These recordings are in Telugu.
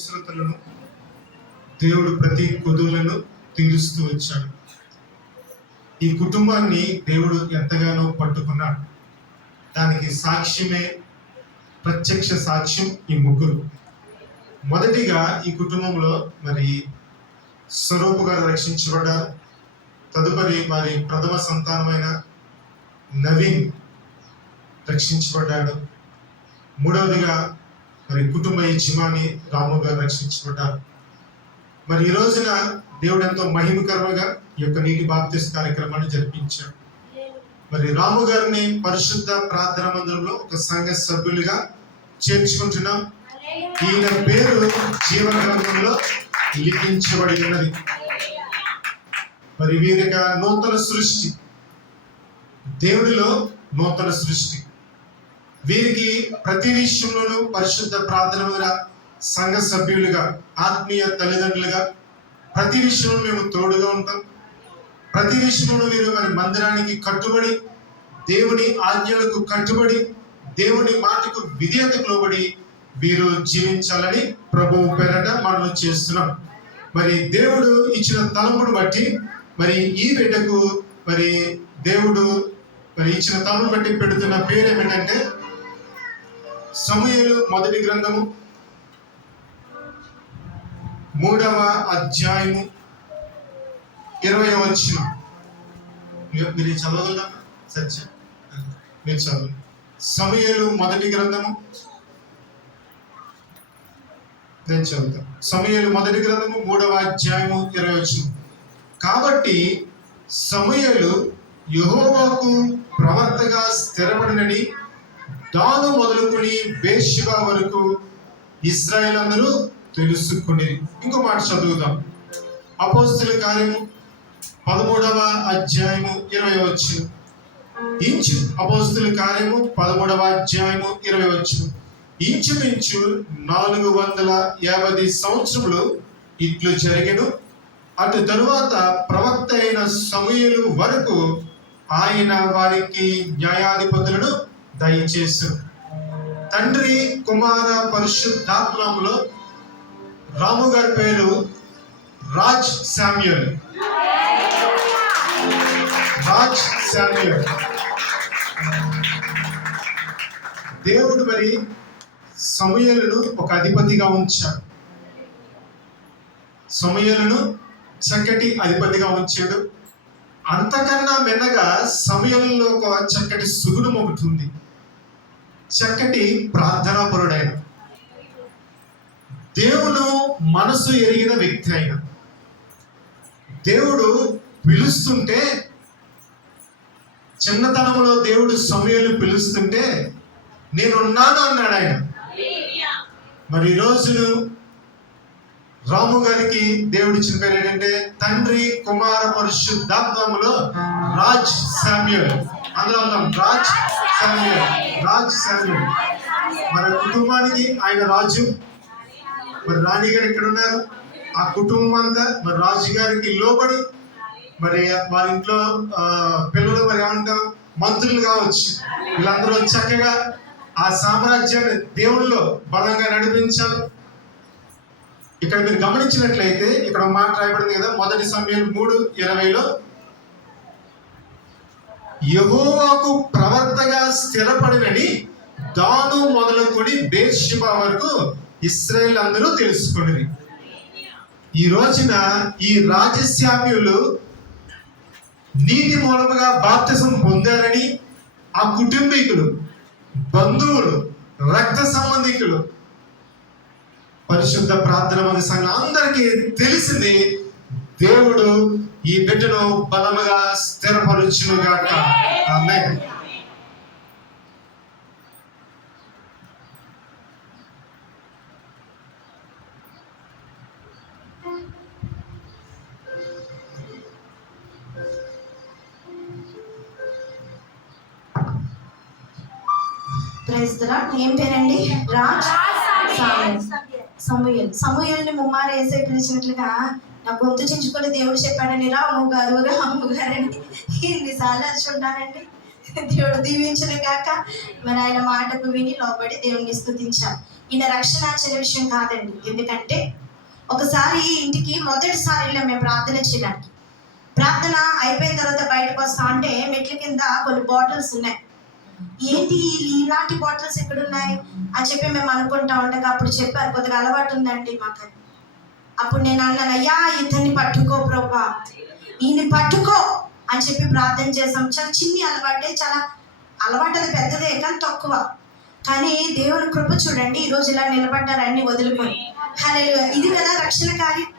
అవసరతలను దేవుడు ప్రతి కొదులను తీరుస్తూ వచ్చాడు. ఈ కుటుంబాన్ని దేవుడు ఎంతగానో పట్టుకున్నాడు. దానికి సాక్ష్యమే ప్రత్యక్ష సాక్ష్యం ఈ ముగ్గురు. మొదటిగా ఈ కుటుంబంలో మరి స్వరూపు గారు రక్షించబడ్డారు. తదుపరి వారి ప్రథమ సంతానమైన నవీన్ రక్షించబడ్డాడు. మూడవదిగా మరి కుటుంబ యజమాని రాము గారు రక్షించుకుంటారు మరి ఈ రోజున దేవుడు ఎంతో మహిమకరంగా ఈ యొక్క నీటి బాప్తిస్ కార్యక్రమాన్ని జరిపించాడు. మరి రాము గారిని పరిశుద్ధ ప్రార్థన మందిరంలో ఒక సంఘ సభ్యులుగా చేర్చుకుంటున్నాం. ఈయన పేరు జీవ గ్రంథంలో లిఖించబడి ఉన్నది. మరి వీరి నూతన సృష్టి దేవుడిలో నూతన సృష్టి. వీరికి ప్రతి విషయంలోనూ పరిశుద్ధ ప్రార్థన సంఘ సభ్యులుగా ఆత్మీయ తల్లిదండ్రులుగా ప్రతి విషయంలో మేము తోడుగా ఉంటాం. ప్రతి విషయంలో వీరు మరి మందిరానికి కట్టుబడి దేవుని ఆజ్ఞలకు కట్టుబడి దేవుని మాటకు విధేయతకు లోబడి వీరు జీవించాలని ప్రభువు పేరట మనం చేస్తున్నాం. మరి దేవుడు ఇచ్చిన తలంపును బట్టి మరి ఈ బిడ్డకు మరి దేవుడు మరి ఇచ్చిన తలంపును బట్టి పెడుతున్న పేరు ఏమిటంటే సమయలు మొదటి గ్రంథము. మూడవ అధ్యాయము. ఇరవై వచ్చిన మీరు చదవగలరా? సత్య. మీరు చదువు సమయలు మొదటి గ్రంథము. నేను చదువుతాను సమయలు మొదటి గ్రంథము మూడవ అధ్యాయము ఇరవై వచ్చిన కాబట్టి సమయలు యహోవాకు ప్రవర్తగా స్థిరపడినని దాను మొదలుకొని బేషిబా వరకు ఇస్రాయల్ అందరూ తెలుసుకుని ఇంకో మాట చదువుదాం. అపోస్తుల కార్యము పదమూడవ అధ్యాయము ఇరవై వచ్చు ఇంచు అపోస్తుల కార్యము పదమూడవ అధ్యాయము ఇరవై వచ్చు ఇంచుమించు నాలుగు వందల యాభై సంవత్సరములు ఇట్లు జరిగను. అటు తరువాత ప్రవక్త అయిన సమయలు వరకు ఆయన వారికి న్యాయాధిపతులను దయచేసు తండ్రి కుమార పరిశుద్ధాత్మలో రాము గారి పేరు రాజ్ శామ్యుల్ రాజ్ శామ్యుల్ దేవుడు మరి సమయలను ఒక అధిపతిగా ఉంచాడు. సమయలను చక్కటి అధిపతిగా ఉంచాడు. అంతకన్నా మెన్నగా సమయంలో ఒక చక్కటి సుగుణం ఒకటి ఉంది. చక్కటి ప్రార్థనాపరుడైన. దేవుడు మనసు ఎరిగిన వ్యక్తి అయిన. దేవుడు పిలుస్తుంటే చిన్నతనంలో దేవుడు సమయాలు పిలుస్తుంటే నేనున్నాను అన్నాడు ఆయన. మరి ఈరోజు రాము గారికి దేవుడు ఇచ్చిన పేరు ఏంటంటే తండ్రి కుమార పరిశుద్ధాత్మలో రాజ్ శామ్యుల్ అందులో రాజ్ శామ్యుల్ రాజ్ శామ్యుల్ మన కుటుంబానికి ఆయన రాజు. మరి రాణి గారు ఇక్కడ ఉన్నారు ఆ కుటుంబం అంతా మరి రాజు గారికి లోబడి మరి వారి ఇంట్లో పిల్లలు మరి ఏమంటాం? మంత్రులు కావచ్చు. వీళ్ళందరూ చక్కగా ఆ సామ్రాజ్యాన్ని దేవుళ్ళు బలంగా నడిపించాలి. ఇక్కడ మీరు గమనించినట్లయితే ఇక్కడ మాట రాయబడింది కదా మొదటి సమయం మూడు ఇరవైలో యహోవాకు ప్రవర్తగా స్థిరపడినని దాను మొదలుకొని బేర్షిబా వరకు ఇస్రాయేల్ అందరూ తెలుసుకుని ఈ రోజున ఈ రాజశ్యామ్యులు నీటి మూలముగా బాప్తిసం పొందారని ఆ కుటుంబీకులు బంధువులు రక్త సంబంధికులు పరిశుద్ధ ప్రార్థన మంది సంఘం అందరికీ తెలిసింది దేవుడు ఈ బిడ్డను బలముగా స్థిరపరుచును గాక ఆమేన్. Praise the lord. ఏం పేరండి? రాజ్ సాముయేల్ సమూయల్ సమూయల్ని ముమ్మారు వేసే పిలిచినట్లుగా నా గొంతు చించుకొని దేవుడు చెప్పాడని రాము గారు రాము గారని ఎన్నిసార్లు వచ్చి ఉంటానండి దేవుడు దీవించిన కాక మరి ఆయన మాటకు విని లోబడి దేవుణ్ణి స్థుతించాం. ఈయన రక్షణ చిన్న విషయం కాదండి. ఎందుకంటే ఒకసారి ఇంటికి మొదటిసారి వెళ్ళాం మేము ప్రార్థన చేయడానికి. ప్రార్థన అయిపోయిన తర్వాత బయటకు వస్తా అంటే మెట్ల కింద కొన్ని బాటిల్స్ ఉన్నాయి. ఏంటి ఇలాంటి బాటిల్స్ ఎక్కడున్నాయి? అని చెప్పి మేము అనుకుంటా ఉండగా అప్పుడు చెప్పారు కొద్దిగా అలవాటు ఉందండి మాకు. అప్పుడు నేను అన్నాను అయ్యా ఇతన్ని పట్టుకో ప్రభా. ఈయన్ని పట్టుకో అని చెప్పి ప్రార్థన చేసాం చాలా చిన్ని అలవాటే చాలా అలవాటు అది పెద్దదే కానీ తక్కువ. కానీ దేవుని కృప చూడండి ఈ రోజు ఇలా నిలబడ్డారు అన్ని వదులుకొని. హలో ఇది కదా రక్షణ కార్యం.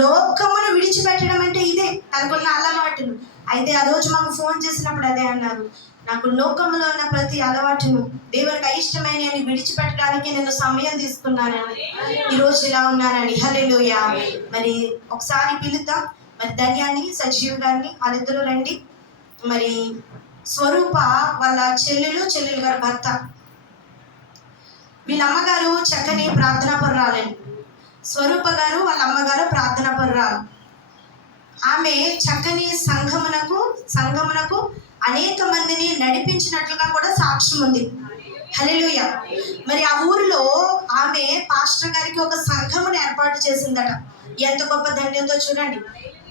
లోకమును విడిచిపెట్టడం అంటే ఇదే తనకున్న అలవాటును అయితే ఆ రోజు మాకు ఫోన్ చేసినప్పుడు అదే అన్నారు. నాకు లోకంలో ఉన్న ప్రతి అలవాటును దేవునికి అయిష్టమైన విడిచిపెట్టడానికి నేను సమయం తీసుకున్నానని. ఈ రోజు ఇలా ఉన్నానని హల్లెలూయా. మరి ఒకసారి పిలుద్దాం. మరి ధన్యాన్ని సజీవ్ గారిని వాళ్ళిద్దరూ రండి. మరి స్వరూప వాళ్ళ చెల్లెలు చెల్లెలు గారు భర్త. వీళ్ళ అమ్మగారు చక్కని ప్రార్థనా పర్రాలండి. స్వరూప గారు వాళ్ళ అమ్మగారు ప్రార్థనా పర్రాలు. ఆమె చక్కని సంఘమునకు సంఘమునకు అనేక మందిని నడిపించినట్లుగా కూడా సాక్ష్యం ఉంది. హల్లెలూయ. మరి ఆ ఊరిలో ఆమె పాస్టర్ గారికి ఒక సంఘమును ఏర్పాటు చేసిందట. ఎంత గొప్ప ధన్యంతో చూడండి.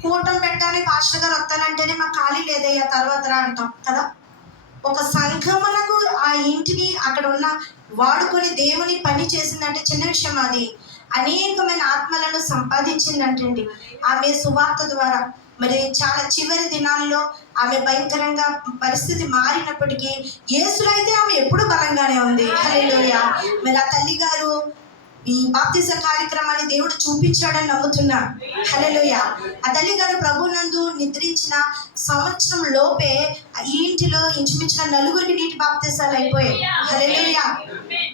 కూటం పెట్టడానికి పాస్టర్ గారు వస్తానంటేనే మాకు ఖాళీ లేదయ్యా తర్వాత రా అంటాం కదా? ఒక సంఘమునకు ఆ ఇంటిని అక్కడ ఉన్న వాడుకొని దేవుని పని చేసిందంటే చిన్న విషయం అది. అనేకమైన ఆత్మలను సంపాదించిందంటండి. ఆమె సువార్త ద్వారా. మరి చాలా చివరి దినాల్లో ఆమె భయంకరంగా పరిస్థితి మారినప్పటికీ యేసులో అయితే ఆమె ఎప్పుడు బలంగానే ఉంది. హల్లెలూయా. మరి ఆ తల్లి గారు ఈ బాప్తిస కార్యక్రమాన్ని దేవుడు చూపించాడని నమ్ముతున్నా. హల్లెలూయా. ఆ తల్లి గారు ప్రభునందు నిద్రించిన సంవత్సరం లోపే ఈ ఇంటిలో ఇంచుమించిన నలుగురికి నీటి బాప్తీసాలు అయిపోయాయి. హల్లెలూయా.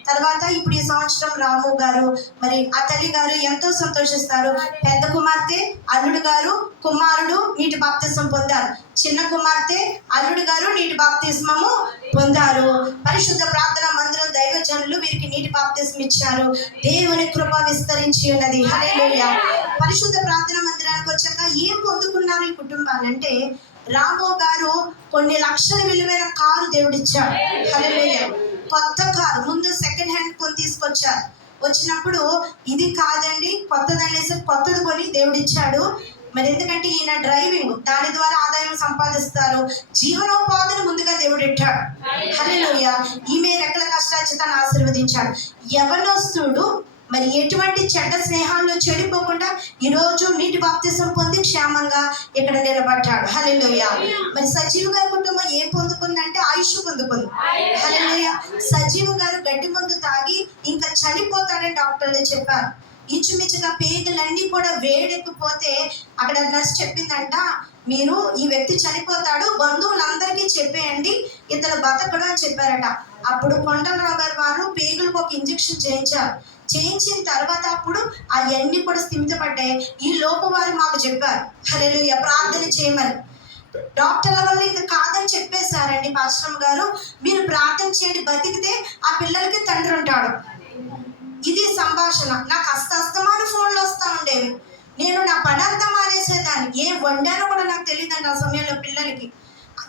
తర్వాత ఇప్పుడు ఈ సంవత్సరం రాము గారు మరి ఆ తల్లి గారు ఎంతో సంతోషిస్తారు. పెద్ద కుమార్తె అల్లుడు గారు కుమారుడు నీటి బాప్తిసం పొందారు. చిన్న కుమార్తె అల్లుడు గారు నీటి బాప్తిస్మము పొందారు. పరిశుద్ధ ప్రార్థన మందిరం దైవజనులు వీరికి నీటి బాప్తిస్మ ఇచ్చారు. దేవుని కృప విస్తరించి ఉన్నది. హలే పరిశుద్ధ ప్రార్థన మందిరానికి వచ్చాక ఏం పొందుకున్నారు ఈ కుటుంబాలంటే రామో గారు కొన్ని లక్షల విలువైన కారు దేవుడిచ్చాడు. హలోయ కొత్త కారు. ముందు సెకండ్ హ్యాండ్ కొని తీసుకొచ్చారు. వచ్చినప్పుడు ఇది కాదండి కొత్తది అనేసి కొత్తది కొని దేవుడిచ్చాడు. మరి ఎందుకంటే ఈయన డ్రైవింగ్ దాని ద్వారా ఆదాయం సంపాదిస్తారు. జీవనోపాధిని ముందుగా దేవుడు ఇట్టాడు హల్లెలూయా. ఈమె రెక్కల కష్టాచితాన్ని ఆశీర్వదించాడు. యవనస్తుడు మరి ఎటువంటి చెడ్డ స్నేహాల్లో చెడిపోకుండా ఈరోజు నీటి బాప్తిసం పొంది క్షేమంగా ఇక్కడ నిలబడ్డాడు. హల్లెలూయా. మరి సజీవ్ గారి కుటుంబం ఏం పొందుకుందంటే ఆయుష్ పొందుకుంది. హల్లెలూయా. సజీవ్ గారు గడ్డి మందు తాగి ఇంకా చనిపోతాడని డాక్టర్లు చెప్పారు. ఇంచుమించుగా పేగులన్నీ కూడా వేడెక్కిపోతే అక్కడ నర్స్ చెప్పిందంట మీరు ఈ వ్యక్తి చనిపోతాడు బంధువులందరికీ చెప్పేయండి ఇతను బతకడు అని చెప్పారట. అప్పుడు కొండలరావు గారు వారు పేగులకు ఒక ఇంజెక్షన్ చేయించారు. చేయించిన తర్వాత అప్పుడు అవన్నీ కూడా స్థిమితపడ్డాయి. ఈ లోపు వారు మాకు చెప్పారు. హల్లెలూయా. ప్రార్థన చేయమని. డాక్టర్ల వల్ల ఇంకా కాదని చెప్పేశారండి పాశ్రమ్ గారు. మీరు ప్రార్థన చేయండి బతికితే ఆ పిల్లలకి తండ్రి ఉంటాడు. ఇది సంభాషణ. నాకు అస్త అస్తమాను ఫోన్లు వస్తూ ఉండేవి. నేను నా పని అంతా మానేసేదాన్ని. ఏం వండానో కూడా నాకు తెలియదండి ఆ సమయంలో పిల్లలకి.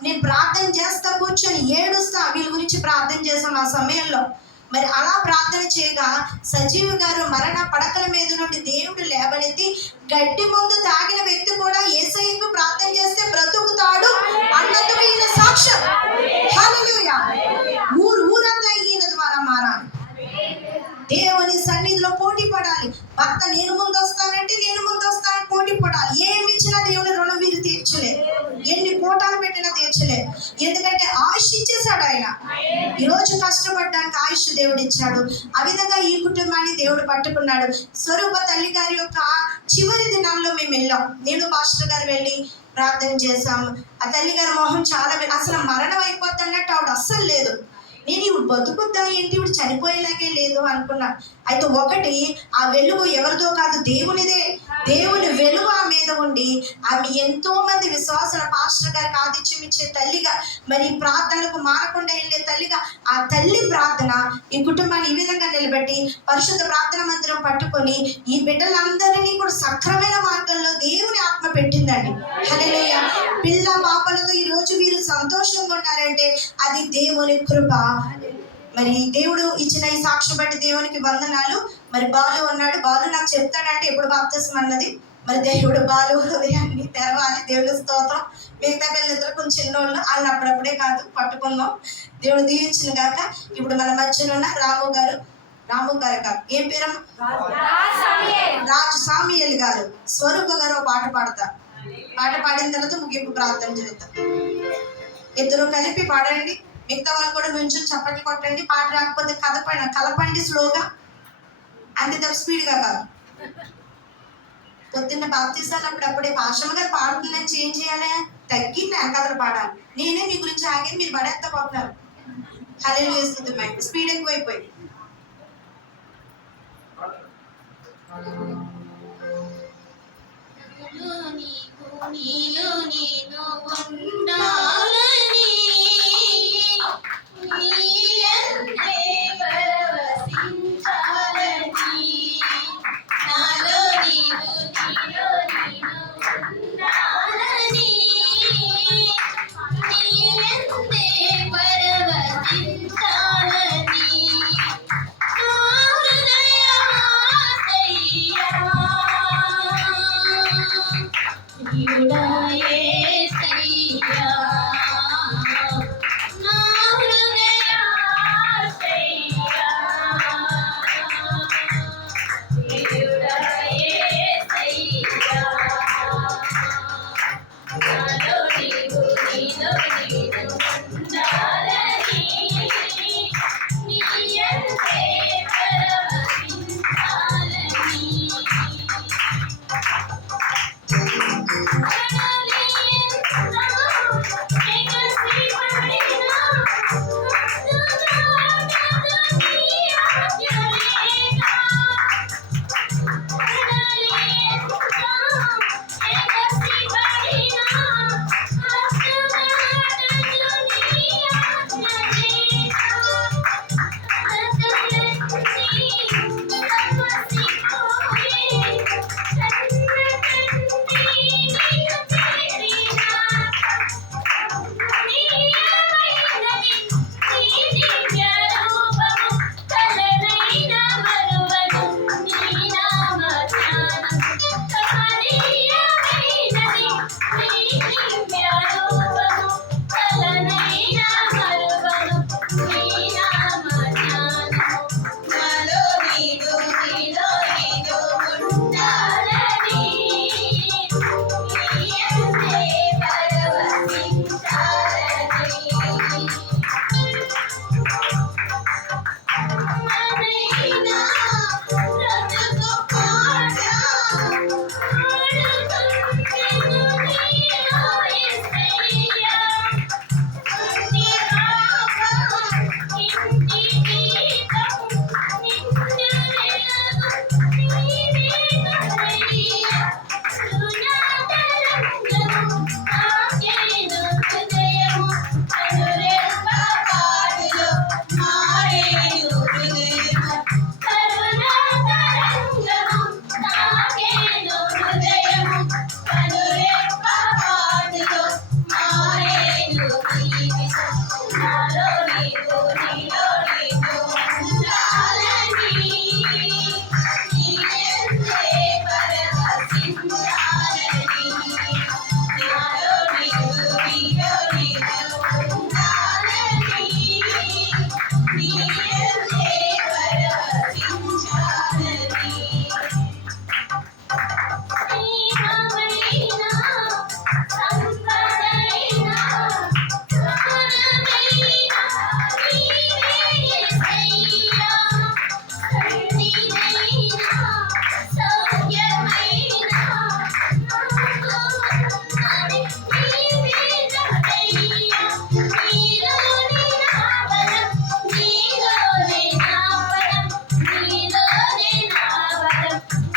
నేను ప్రార్థన చేస్తా కూర్చొని ఏడుస్తా. వీళ్ళ గురించి ప్రార్థన చేస్తాం ఆ సమయంలో. మరి అలా ప్రార్థన చేయగా సజీవ గారు మరణ పడకల మీద నుండి దేవుడు లేవనెత్తి గడ్డి ముందు తాగిన వ్యక్తి కూడా ఏసైకు ప్రార్థన చేస్తే బ్రతుకుతాడు అన్నందుకు ఈయన సాక్ష్యం ఊరు ఊరంతా ఈయన ద్వారా మారాలి. దేవుని సన్నిధిలో పోటీ పడాలి. భర్త నేను ముందు వస్తానంటే నేను ముందు వస్తానని పోటీ పడాలి. ఏమి ఇచ్చినా దేవుని రుణం వీరు తీర్చలేదు ఎన్ని కోటాలు పెట్టినా తీర్చలేదు ఎందుకంటే ఆశించేశాడు ఆయన. ఈ రోజు కష్టపడడానికి ఆయుష్ దేవుడు ఇచ్చాడు ఆ విధంగా ఈ కుటుంబాన్ని దేవుడు పట్టుకున్నాడు. స్వరూప తల్లి గారి యొక్క చివరి దినాల్లో మేము వెళ్ళాం. నేను పాస్టర్ గారు వెళ్ళి ప్రార్థన చేశాము. ఆ తల్లి గారి మొహం చాలా అసలు మరణం అయిపోతున్నట్టు ఆవిడ అస్సలు లేదు. నేను ఇప్పుడు బతుకుద్దా ఏంటి? ఇప్పుడు చనిపోయేలాగే లేదు అనుకున్నా. అయితే ఒకటి ఆ వెలుగు ఎవరిదో కాదు దేవునిదే. దేవుని వెలుగు ఆ మీద ఉండి ఆమె ఎంతో మంది విశ్వాసాల పాస్టర్ గారికి ఆతిథ్యం ఇచ్చే తల్లిగా మరి ప్రార్థనలకు మారకుండా వెళ్ళే తల్లిగా ఆ తల్లి ప్రార్థన ఈ కుటుంబాన్ని ఈ విధంగా నిలబెట్టి పరిశుద్ధ ప్రార్థన మందిరం పట్టుకొని ఈ బిడ్డలందరినీ కూడా సక్రమైన మార్గంలో దేవుని ఆత్మ పెట్టిందండి. హల్లెలూయా. పిల్ల పాపలతో ఈ రోజు మీరు సంతోషంగా ఉన్నారంటే అది దేవుని కృప. మరి దేవుడు ఇచ్చిన ఈ సాక్షి బట్టి దేవునికి వందనాలు. మరి బాలు ఉన్నాడు. బాలు నాకు చెప్తాడంటే ఎప్పుడు బాప్తిసం అన్నది. మరి దేవుడు బాలు హృదయాన్ని తెరవాలి. దేవుడు స్తోత్రం. మిగతా పిల్లలిద్దరు కొంచెం చిన్నోళ్ళు వాళ్ళని అప్పుడప్పుడే కాదు పట్టుకుందాం దేవుడు దీవించిన గాక ఇప్పుడు మన మధ్యలో ఉన్న రాము గారు రాము గారు కాదు. ఏం పేరు రాజు సామియల్ గారు. స్వరూప గారు పాట పాడతారు పాట పాడిన తర్వాత ముగింపు ప్రార్థన చేద్దాం. ఇద్దరు కలిపి పాడండి. మిగతా వాళ్ళు కూడా నుంచొని చప్పట్లు కొట్టండి పాట రాకపోతే కదపండి కలపండి స్లోగా అంతే తప్ప స్పీడ్గా కాదు. పొద్దున్న బాప్తీసాలు అప్పుడు అప్పుడే పాశ్రమ గారు పాడుతుందని చేంజ్ చేయాలి. తగ్గింది కథలు పాడాలి. నేనే మీ గురించి ఆగి మీరు పడేస్తా పోతున్నారు హలేలు వేస్తుంది మైండ్ స్పీడ్ ఎక్కువైపోయింది. నీకు నీలో నేను ఉండాలి Yeah.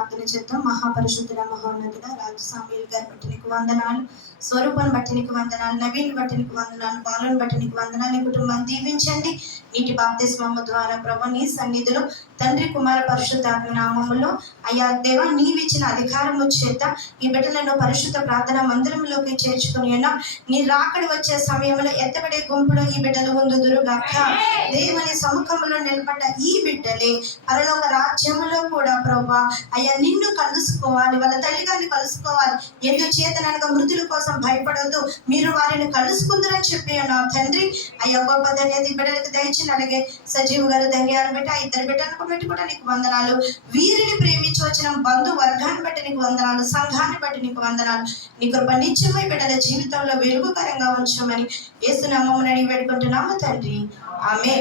ప్రార్థన చేద్దాం. మహాపరిశుద్ధుల మహోన్నతుల రాజు సామీల్ గారి పట్టినకు వందనాలు. స్వరూపాన్ని బట్టి నీకు వందనాలు నవీన్ బట్టి నీకు వందనాలు బాలను బట్టి నీకు వందనాలు నీ కుటుంబాన్ని దీవించండి. నీటి బాప్తిస్మమ్మ ద్వారా ప్రభు నీ సన్నిధిలో తండ్రి కుమార పరిశుద్ధాత్మ నామములో అయ్యా దేవ నీవిచ్చిన అధికారము చేత ఈ బిడ్డలను పరిశుద్ధ ప్రార్థన మందిరంలోకి చేర్చుకుని ఉన్నా నీ రాకడి వచ్చే సమయంలో ఎత్తబడే గుంపులో ఈ బిడ్డలు ఉందుదురు దేవుని సముఖంలో నిలబడ్డ ఈ బిడ్డలే పరలోక రాజ్యములో కూడా ప్రభా అయ్యా నిన్ను కలుసుకోవాలి వాళ్ళ తల్లిగారిని కలుసుకోవాలి. ఎందుకు చేతనగా మృతుల కోసం భయపడొద్దు. మీరు వారిని కలుసుకుందరని చెప్పి నా తండ్రి. అయ్యా గొప్ప ధన్యత ఈ బిడ్డలకు దయచిన అలాగే సజీవ్ గారు ధన్యాలు బట్టి ఆ ఇద్దరు బిడ్డలకు బట్టి కూడా నీకు వందనాలు. వీరిని ప్రేమించి వచ్చిన బంధు వర్గాన్ని బట్టి నీకు వందనాలు. సంఘాన్ని బట్టి నీకు వందనాలు. నీ కృప నిత్యమై బిడ్డల జీవితంలో వెలుగుకరంగా ఉంచమని ఏసునామమునని వేడుకుంటున్నాము తండ్రి. ఆమె